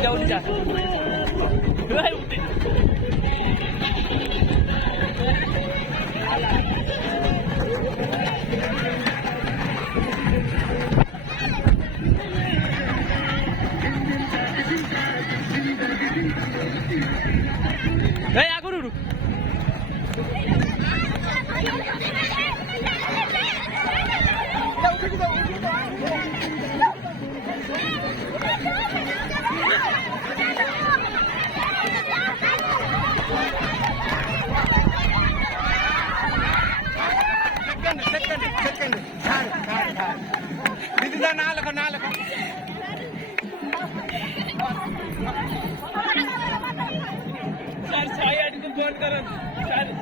Jauh dah. Hei, aku duduk. Second. This is the nalaka. Sir, 6 आदमी को phone करो। 6 आदमी